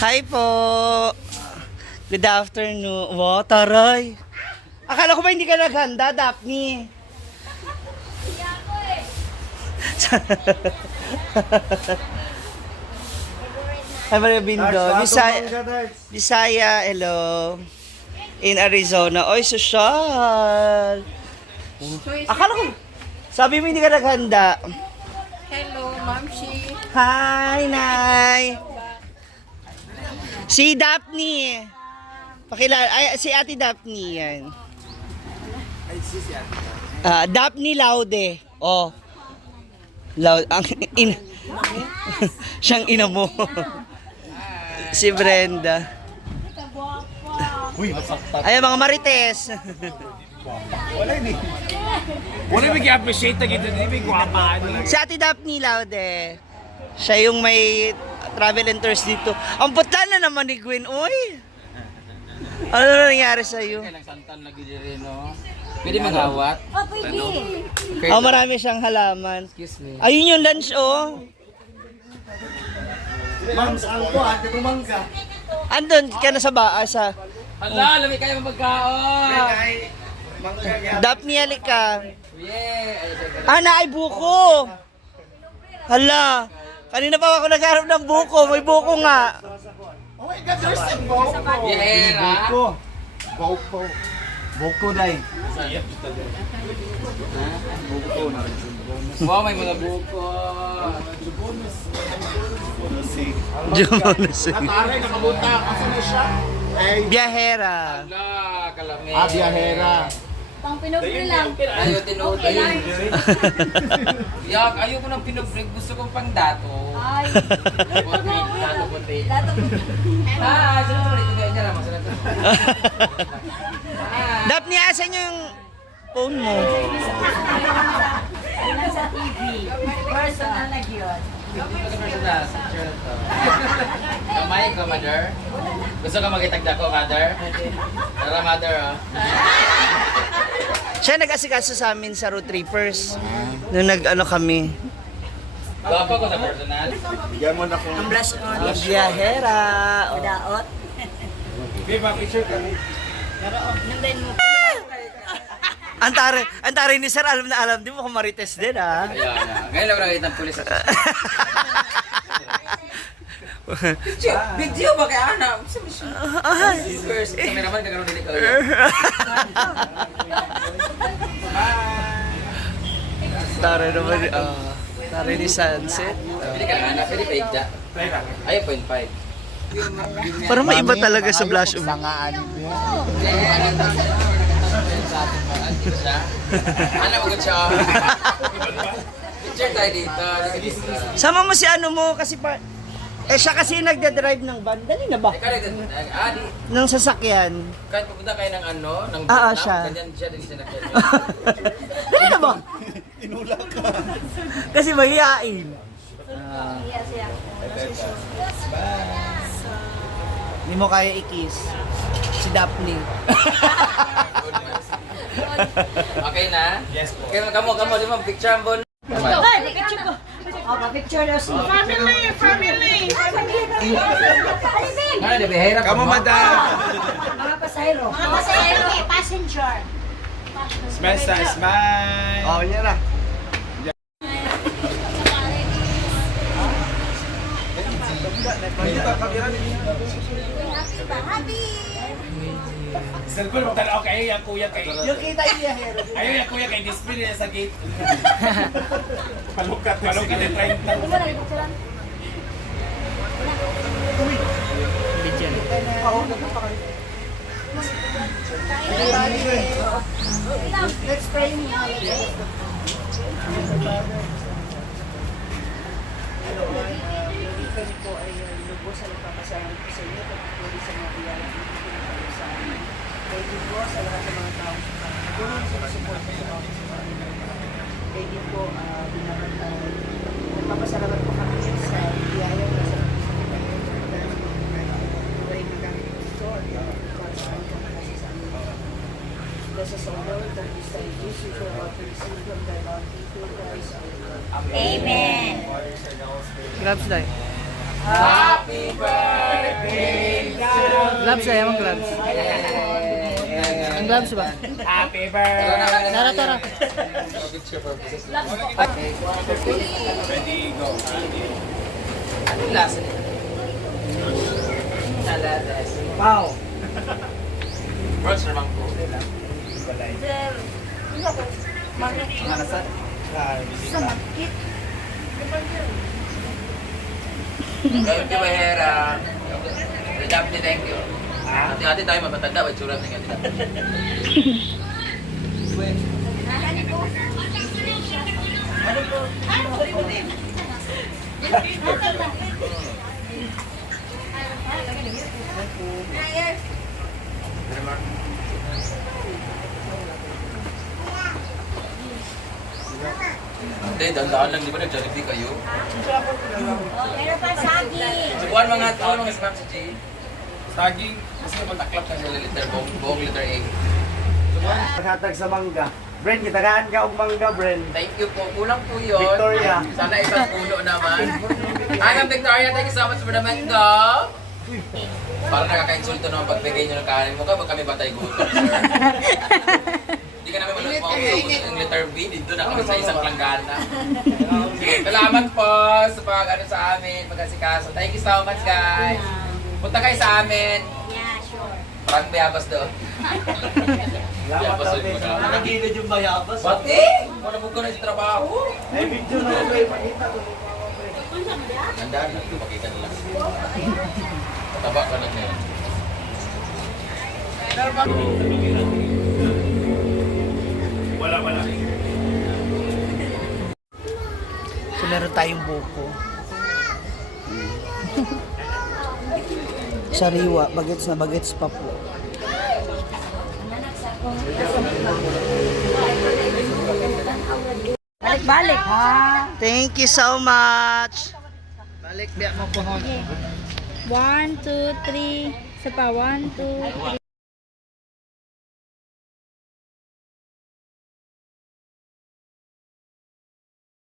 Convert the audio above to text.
Hi po. Good afternoon. Wow, taray. Akala ko ba hindi ka naghanda, Daphne? Hi, Maria Bindo. Bisaya, hello. In Arizona. Oy, social. Akala ko, sabi mo hindi ka naghanda. Hello, Ma'am Shi. Hi, Nay. Si Daphne. Pakilala, ay, si Ate Daphne yan. Daphne Laude. Oh. Laude. Siyang ina mo. Si Brenda. Ay, mga Marites. Wala may appreciate na gito, hindi may guwapaan. Si Ate Daphne Laude. Siya yung may travel and tours dito. Ang putla na naman ni Gwen, uy. Ano na nangyari sa'yo? Kailang santan lagi din, no? Pwede mag-awat? Oh, pwede. Oh, marami siyang halaman. Excuse me. Ayun yung lunch, oh. Ma'am, saan ko? Ate kumangga. Andun ka na sa sa... Hala, lamig kayo magkaon! Daphne, halika. Yeah! Ay buko. Hala. Kanina pa ako nagharap ng buko. May buko nga. Oh my God, there's a boko. Yeah! Boko. Boko, day. Wow, may mga buko! Jonas. Atare, nakabuta. Asa na siya? Ay, Biyahera. Hala, kalamig! biyahera. Pang pinugri lang. Ayaw tinuod Okay lang. Yak, ayaw ko ng pinubrig. Gusto kong pang dato. Ay. Puti, dato puti. Dato. Ah, sunod-sunod. Ito niya lang. Masalat. Daphne, asan yung phone mo? Sa TV. Personal na yun. Kamay ka, mother? Gusto ka magitagda ko, mother? Tara, mother, oh. Siya nag-asikaso sa amin sa road trippers. Nung nag-ano kami. Guwapa ko sa personal. Bigyan mo na kung... Ang blush on. Biyahera. Oh. Daot. Babe, picture ka. Nandayin mo. Ang tari ni Sir, alam na alam. Di mo kung Marites din, ha? Ayan na. Ngayon lang nakita ng pulis. Video ba kaya Ana? First, cameraman kagano'n din ikaw. Tari naman. Tari ni Sunset. Pwede ka Ana, pwede pa ikda. Ayaw, 0.5. Parang may iba talaga sa blush. Sangaan niya. Ana, magod siya. Picture tayo dito. Sama mo si ano mo kasi siya kasi nagda-drive ng van. Dali na ba? Ikaw rin, di. Ng sasakyan. Kahit pupunta kayo ng ano, ng Ah, Vietnam, siya. ganyan siya din siya nakita. Dali na ba? Tinulak ka. Kasi mahihain. Yes, yeah. Hindi mo kaya i-kiss. Si Daphne. Okay na? Yes po. Okay, kamo, di mo, picture ang bon. Ay, picture ko. Oh, picture na si Family. Ano, di behera Kamu, madam. Mga pasahero. Passenger. Smile, smile. Oh, yan na. Happy. Cellphone mo tanaw kayo yung kuya kay... Yung kita yung biyahero. Ayaw yung kuya kay display na sa gate. Palukat yung 30. Ano ba lang picturean? Let's pray mo. Kami po ay lubos sa nagpapasalamat po sa inyo pagpapuli sa mga biyaya ng Pilipinas sa amin. Thank you po sa lahat ng mga taong tulong sa support sa mga Thank you po, nagpapasalamat po kami sa biyaya na sa buhay magamit ito at pagpapasalamat po kasi sa amin. Bless us, O Lord, that we say, Jesus, you are to receive from thy bounty through Christ our Lord. Amen. Grabs, Day. Happy birthday Gloves ay, ang gloves. Ang gloves ba? Happy birthday! Tara, tara. Ready, go. Anong lasa nito? Saladas. Wow. Bros, naman po. Gawin ko mahera. Dapat thank you. Hati-hati tayo matatanda, may surat ng ganito. Hindi, dandaan lang, di ba nag-Jollibee kayo? Meron pa saging. Subuhan mga snacks sa Jay. Saging. Kasi mataklap na sila liter, buong liter A. Paghatag sa mangga. Bren, kitagaan ka og mangga, Bren. Thank you po. Kulang po yun. Victoria. Sana isang puno naman. Anong Victoria, thank you so much for the mango. Parang nakaka-insulto naman pagbigay nyo ng kanin mo ka. Ba't kami batay gutom, sir? Hindi ka namin malusmauso ng letter B. Dito na kami sa isang planggana. Salamat po sa pag-ano sa amin, pag-asikaso. Thank you so much, guys. Punta kayo sa amin. Yeah, sure. Parang bayabas doon. Bayabas doon. Nagilid yung bayabas. Bati! Manabog ka na sa trabaho. Ay, video na ako eh. Pakita ko. Nandaan lang, pakita nila. Taba ka lang ngayon. Wala. So, meron tayong buko. Sariwa, bagets na bagets pa po. Balik-balik, ha? Thank you so much. Balik, biyak mo po. 1, 2, 3. Isa pa, 1, 2, 3.